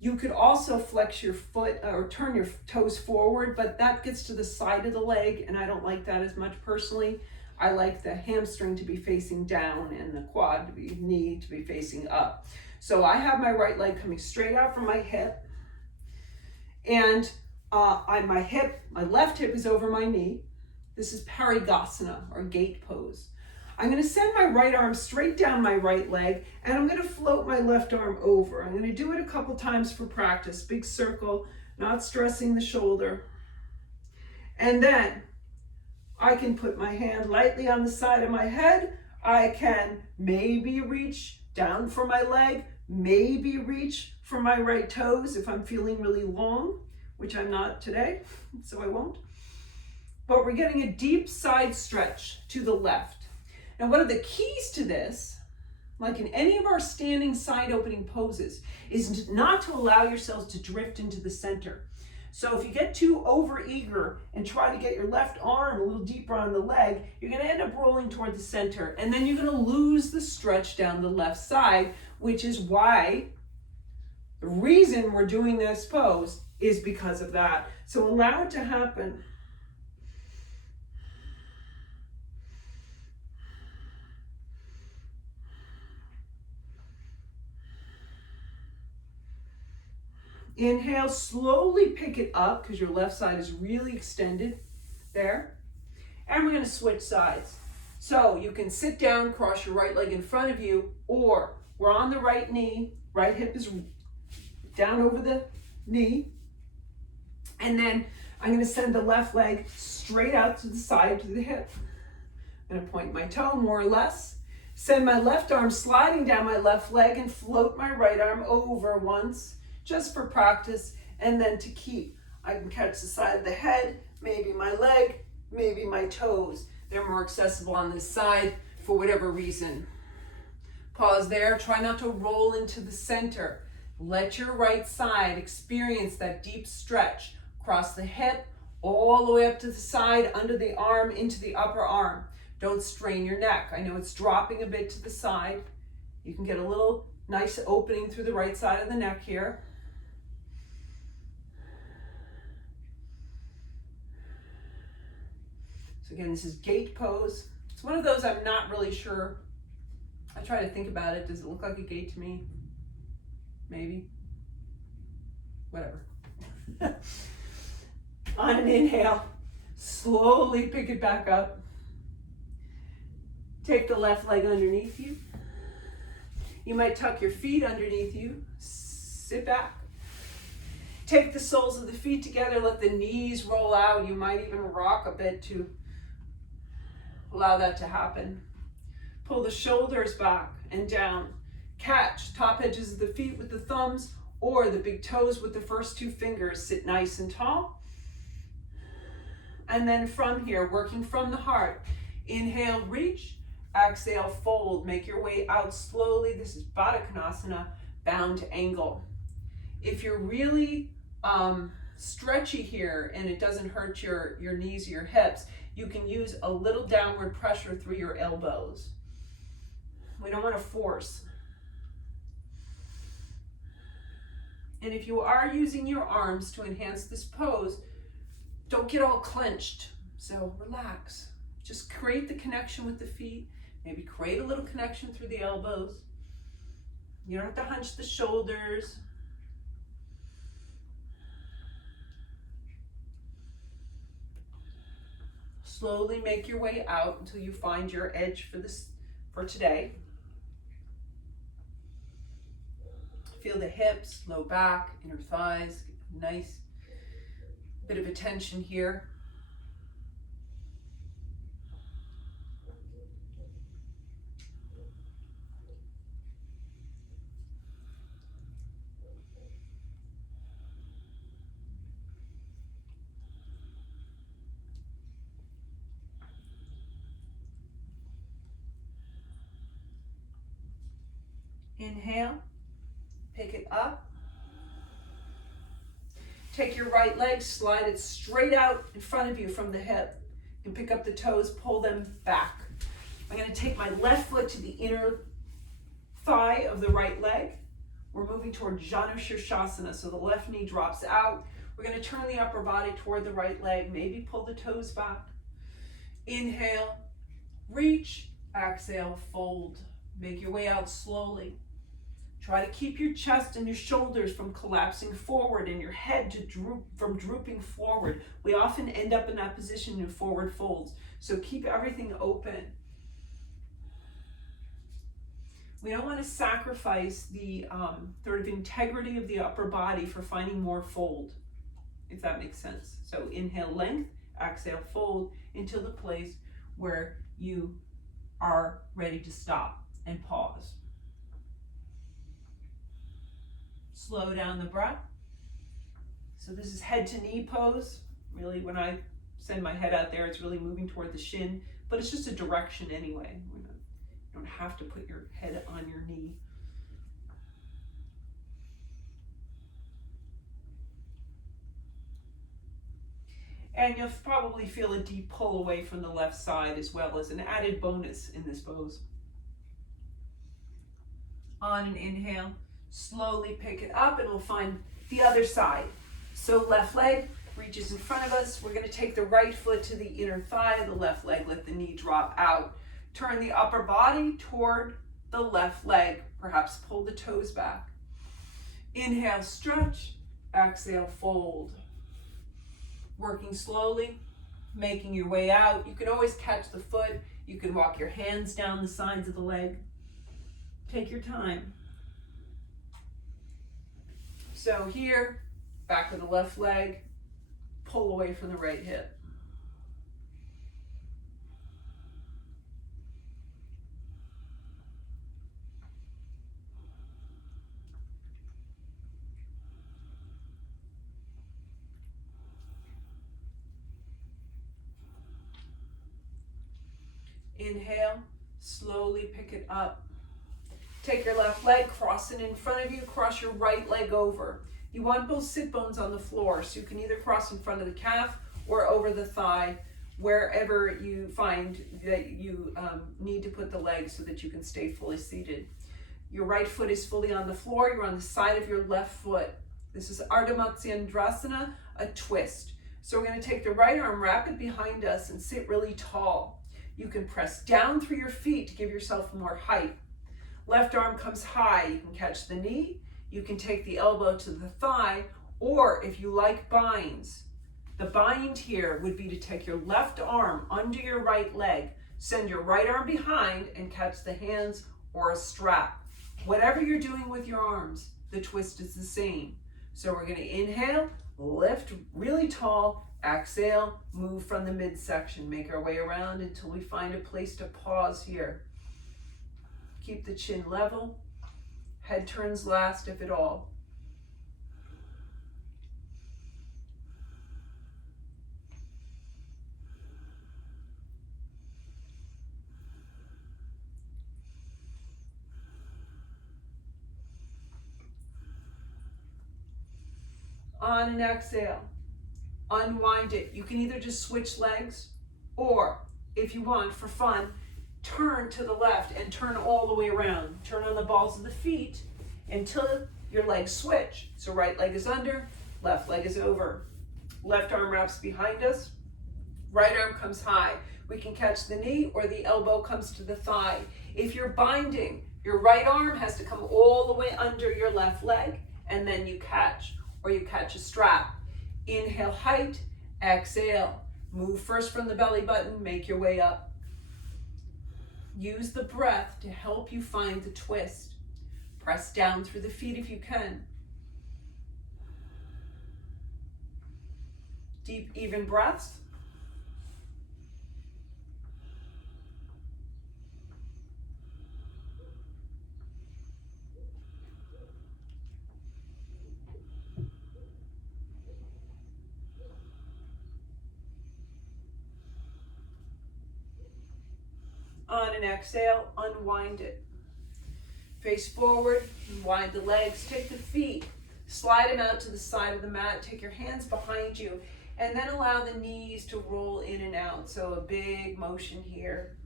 You could also flex your foot or turn your toes forward, but that gets to the side of the leg, and I don't like that as much personally. I like the hamstring to be facing down and the knee to be facing up. So I have my right leg coming straight out from my hip, and my left hip is over my knee. This is parivrtta, or gate pose. I'm going to send my right arm straight down my right leg, and I'm going to float my left arm over. I'm going to do it a couple times for practice. Big circle, not stressing the shoulder. And then I can put my hand lightly on the side of my head. I can maybe reach down for my leg, maybe reach for my right toes if I'm feeling really long, which I'm not today, so I won't. But we're getting a deep side stretch to the left. Now, one of the keys to this, like in any of our standing side opening poses, is not to allow yourselves to drift into the center. So if you get too overeager and try to get your left arm a little deeper on the leg, you're going to end up rolling toward the center, and then you're going to lose the stretch down the left side, which is why the reason we're doing this pose is because of that. So allow it to happen. Inhale, slowly pick it up because your left side is really extended there. And we're going to switch sides. So you can sit down, cross your right leg in front of you, or we're on the right knee, right hip is down over the knee. And then I'm going to send the left leg straight out to the side to the hip. I'm going to point my toe more or less. Send my left arm sliding down my left leg and float my right arm over once, just for practice, and then to keep. I can catch the side of the head, maybe my leg, maybe my toes. They're more accessible on this side for whatever reason. Pause there, try not to roll into the center. Let your right side experience that deep stretch across the hip, all the way up to the side, under the arm, into the upper arm. Don't strain your neck. I know it's dropping a bit to the side. You can get a little nice opening through the right side of the neck here. So again, this is gate pose. It's one of those I'm not really sure. I try to think about it. Does it look like a gate to me? Maybe. Whatever. On an inhale, slowly pick it back up. Take the left leg underneath you. You might tuck your feet underneath you. Sit back. Take the soles of the feet together. Let the knees roll out. You might even rock a bit to allow that to happen. Pull the shoulders back and down. Catch top edges of the feet with the thumbs or the big toes with the first two fingers. Sit nice and tall. And then from here, working from the heart, inhale, reach. Exhale, fold. Make your way out slowly. This is Baddha Konasana, bound angle. If you're really stretchy here and it doesn't hurt your knees or your hips, you can use a little downward pressure through your elbows. We don't want to force. And if you are using your arms to enhance this pose, don't get all clenched. So relax. Just create the connection with the feet. Maybe create a little connection through the elbows. You don't have to hunch the shoulders. Slowly make your way out until you find your edge for today. Feel the hips, low back, inner thighs. Nice bit of a tension here. Inhale, pick it up. Take your right leg, slide it straight out in front of you from the hip. You can pick up the toes, pull them back. I'm going to take my left foot to the inner thigh of the right leg. We're moving toward chandrasana, so the left knee drops out. We're going to turn the upper body toward the right leg, maybe pull the toes back. Inhale, reach, exhale, fold. Make your way out slowly. Try to keep your chest and your shoulders from collapsing forward and your head to droop from drooping forward. We often end up in that position in forward folds, so keep everything open. We don't want to sacrifice the sort of integrity of the upper body for finding more fold, if that makes sense. So inhale, length, exhale, fold into the place where you are ready to stop and pause. Slow down the breath. So this is head to knee pose. Really, when I send my head out there, it's really moving toward the shin, but it's just a direction anyway. You don't have to put your head on your knee. And you'll probably feel a deep pull away from the left side as well as an added bonus in this pose. On an inhale, slowly pick it up and we'll find the other side. So left leg reaches in front of us. We're going to take the right foot to the inner thigh, the left leg, let the knee drop out. Turn the upper body toward the left leg. Perhaps pull the toes back. Inhale, stretch. Exhale, fold. Working slowly, making your way out. You can always catch the foot. You can walk your hands down the sides of the leg. Take your time. So here, back of the left leg, pull away from the right hip. Inhale, slowly pick it up. Take your left leg, cross it in front of you, cross your right leg over. You want both sit bones on the floor, so you can either cross in front of the calf or over the thigh, wherever you find that you need to put the leg so that you can stay fully seated. Your right foot is fully on the floor, you're on the side of your left foot. This is ardha chandrasana, a twist. So we're going to take the right arm, wrap it behind us, and sit really tall. You can press down through your feet to give yourself more height. Left arm comes high. You can catch the knee. You can take the elbow to the thigh, or if you like binds, the bind here would be to take your left arm under your right leg, send your right arm behind and catch the hands or a strap. Whatever you're doing with your arms, the twist is the same. So we're going to inhale, lift really tall, exhale, move from the midsection, make our way around until we find a place to pause here. Keep the chin level, head turns last if at all. On an exhale, unwind it. You can either just switch legs, or if you want, for fun, turn to the left and turn all the way around. Turn on the balls of the feet until your legs switch. So right leg is under, left leg is over. Left arm wraps behind us, right arm comes high. We can catch the knee or the elbow comes to the thigh. If you're binding, your right arm has to come all the way under your left leg and then you catch, or you catch a strap. Inhale, height, exhale. Move first from the belly button, make your way up. Use the breath to help you find the twist. Press down through the feet if you can. Deep, even breaths. On an exhale, unwind it. Face forward and wind the legs. Take the feet, slide them out to the side of the mat. Take your hands behind you and then allow the knees to roll in and out. So a big motion here,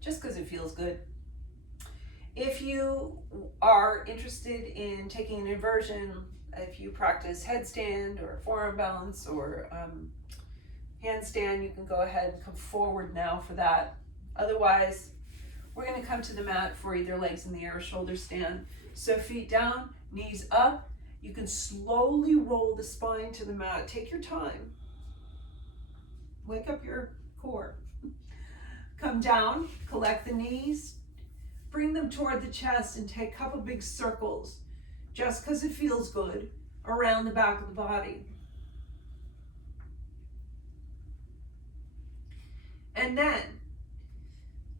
just because it feels good. If you are interested in taking an inversion, if you practice headstand or forearm balance or handstand, you can go ahead and come forward now for that. Otherwise, we're going to come to the mat for either legs in the air or shoulder stand. So feet down, knees up. You can slowly roll the spine to the mat. Take your time. Wake up your core. Come down, collect the knees, bring them toward the chest and take a couple big circles, just because it feels good, around the back of the body. And then,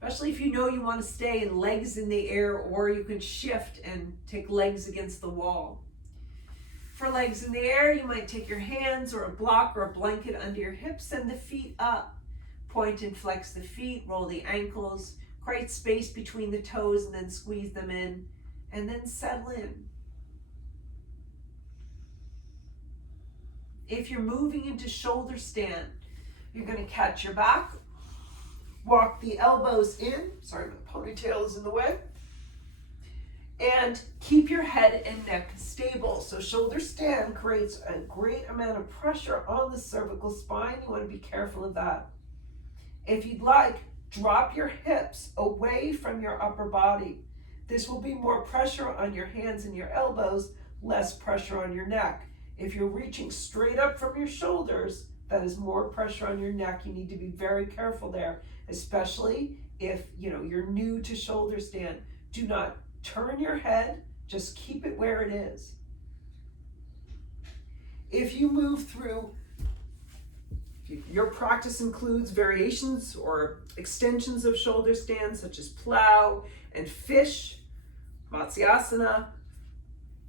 especially if you know you want to stay in legs in the air, or you can shift and take legs against the wall. For legs in the air, you might take your hands or a block or a blanket under your hips, send the feet up. Point and flex the feet, roll the ankles, create space between the toes and then squeeze them in, and then settle in. If you're moving into shoulder stand, you're going to catch your back, walk the elbows in, sorry, my ponytail is in the way, and keep your head and neck stable. So shoulder stand creates a great amount of pressure on the cervical spine. You want to be careful of that. If you'd like, drop your hips away from your upper body. This will be more pressure on your hands and your elbows, less pressure on your neck. If you're reaching straight up from your shoulders, that is more pressure on your neck. You need to be very careful there, especially if you're new to shoulder stand. Do not turn your head, just keep it where it is. If you move through, your practice includes variations or extensions of shoulder stand, such as plow and fish, matsyasana.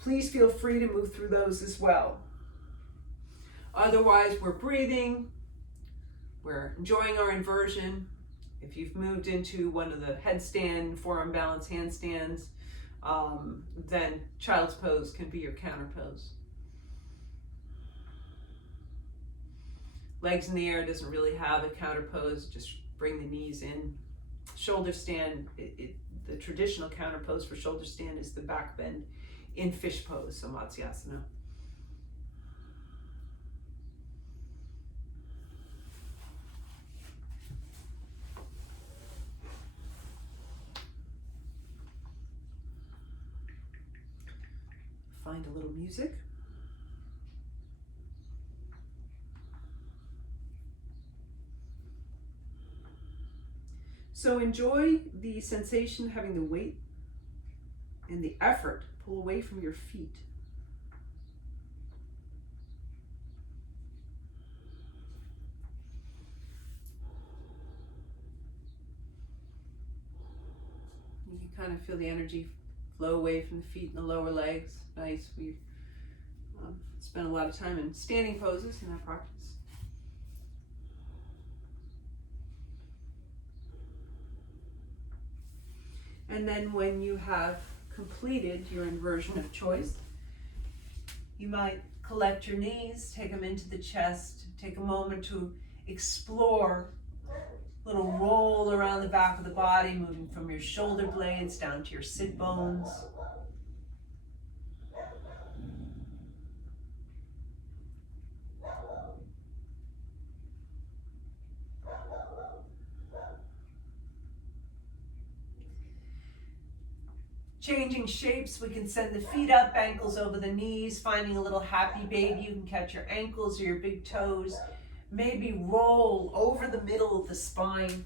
Please feel free to move through those as well. Otherwise, we're breathing, we're enjoying our inversion. If you've moved into one of the headstand, forearm balance handstands, then child's pose can be your counter pose. Legs in the air doesn't really have a counter pose, just bring the knees in. Shoulder stand, the traditional counter pose for shoulder stand is the back bend in fish pose, so matsyasana. Find a little music. So enjoy the sensation of having the weight and the effort pull away from your feet. You can kind of feel the energy flow away from the feet and the lower legs. Nice. We spent a lot of time in standing poses in that practice. And then when you have completed your inversion of choice, you might collect your knees, take them into the chest, take a moment to explore a little roll around the back of the body, moving from your shoulder blades down to your sit bones. Changing shapes, we can send the feet up, ankles over the knees, finding a little happy baby. You can catch your ankles or your big toes. Maybe roll over the middle of the spine.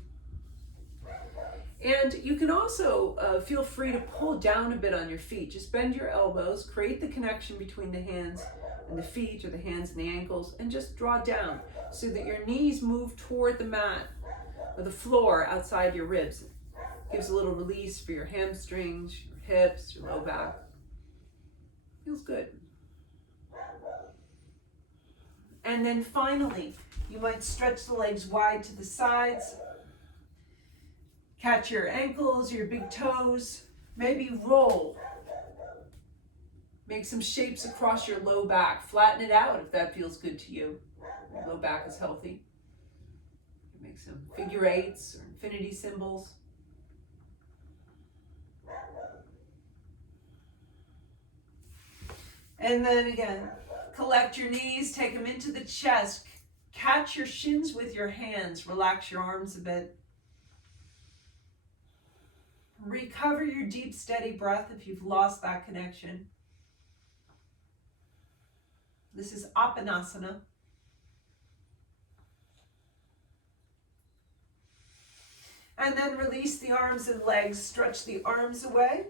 And you can also feel free to pull down a bit on your feet. Just bend your elbows, create the connection between the hands and the feet, or the hands and the ankles, and just draw down so that your knees move toward the mat or the floor outside your ribs. Gives a little release for your hamstrings, your hips, your low back. Feels good. And then finally, you might stretch the legs wide to the sides. Catch your ankles, your big toes. Maybe roll. Make some shapes across your low back. Flatten it out if that feels good to you. Your low back is healthy. Make some figure eights or infinity symbols. And then again, collect your knees, take them into the chest. Catch your shins with your hands. Relax your arms a bit. Recover your deep, steady breath if you've lost that connection. This is Apanasana. And then release the arms and legs. Stretch the arms away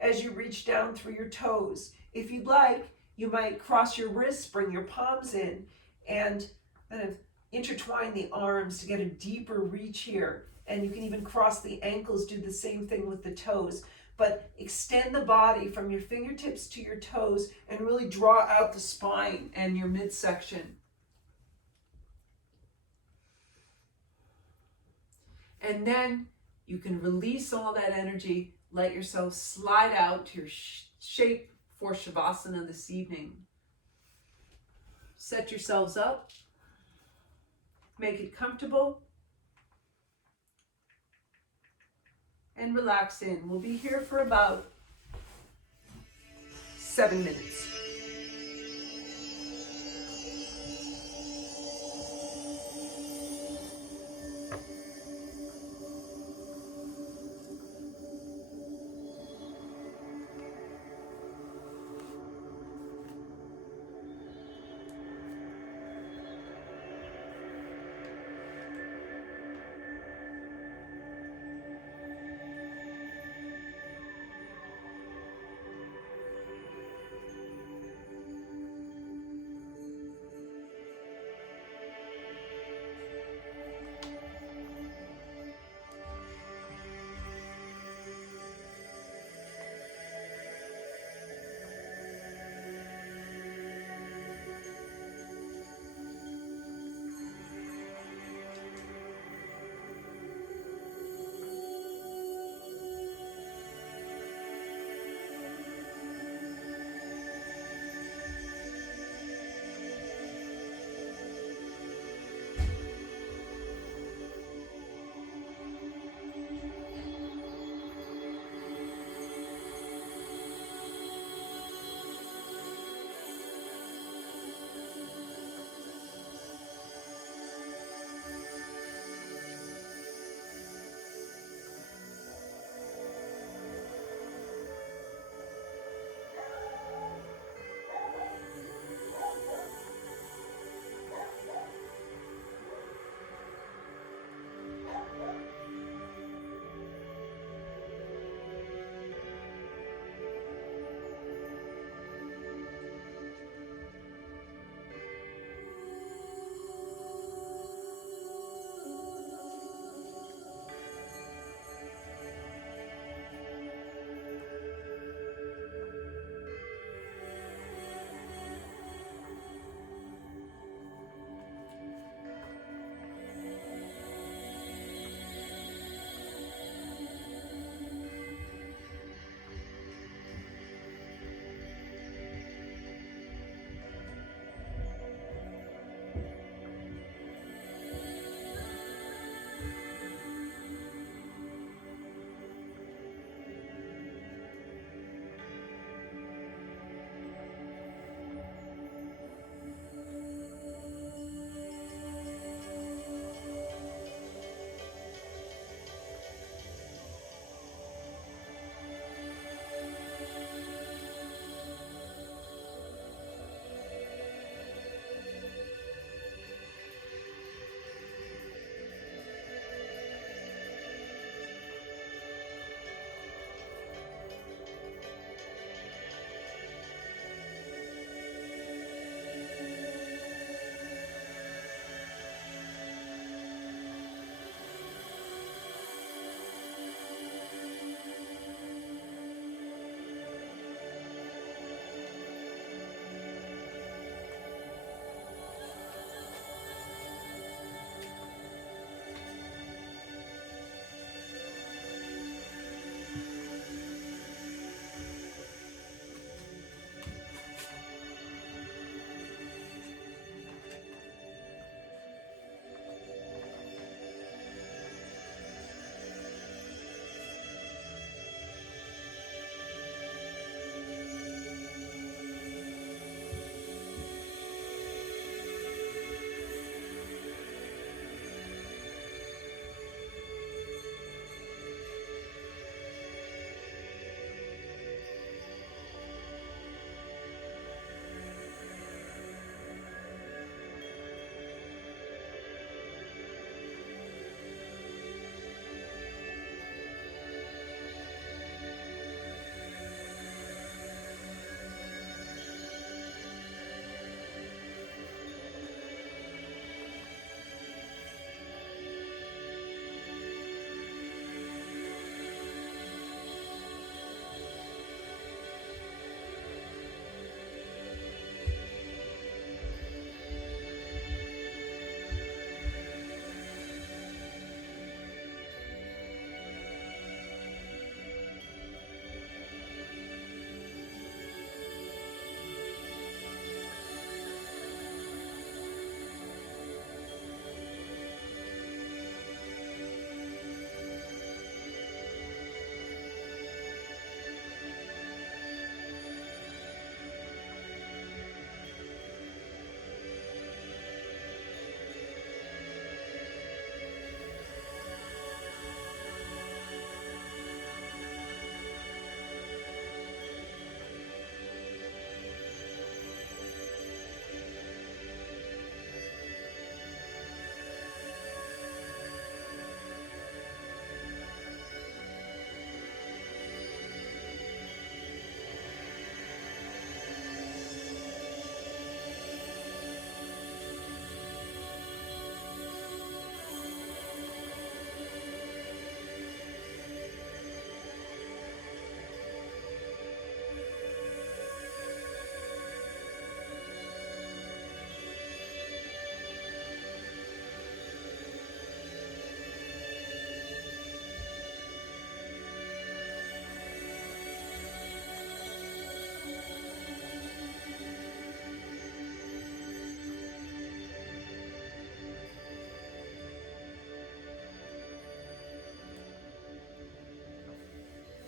as you reach down through your toes. If you'd like, you might cross your wrists, bring your palms in, and kind of intertwine the arms to get a deeper reach here. And you can even cross the ankles, do the same thing with the toes. But extend the body from your fingertips to your toes and really draw out the spine and your midsection. And then you can release all that energy, let yourself slide out to your shape for Shavasana this evening. Set yourselves up, make it comfortable, and relax in. We'll be here for about 7 minutes.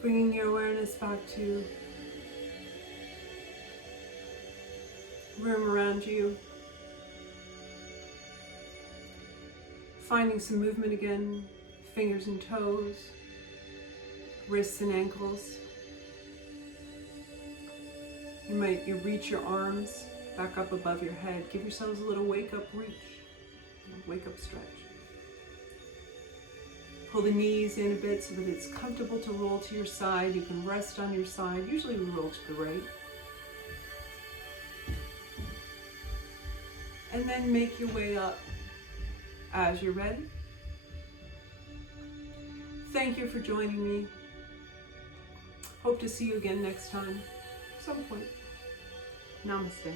Bringing your awareness back to room around you. Finding some movement again, fingers and toes, wrists and ankles. You reach your arms back up above your head. Give yourselves a little wake up reach, wake up stretch. Pull the knees in a bit so that it's comfortable to roll to your side. You can rest on your side. Usually we roll to the right. And then make your way up as you're ready. Thank you for joining me. Hope to see you again next time, some point. Namaste.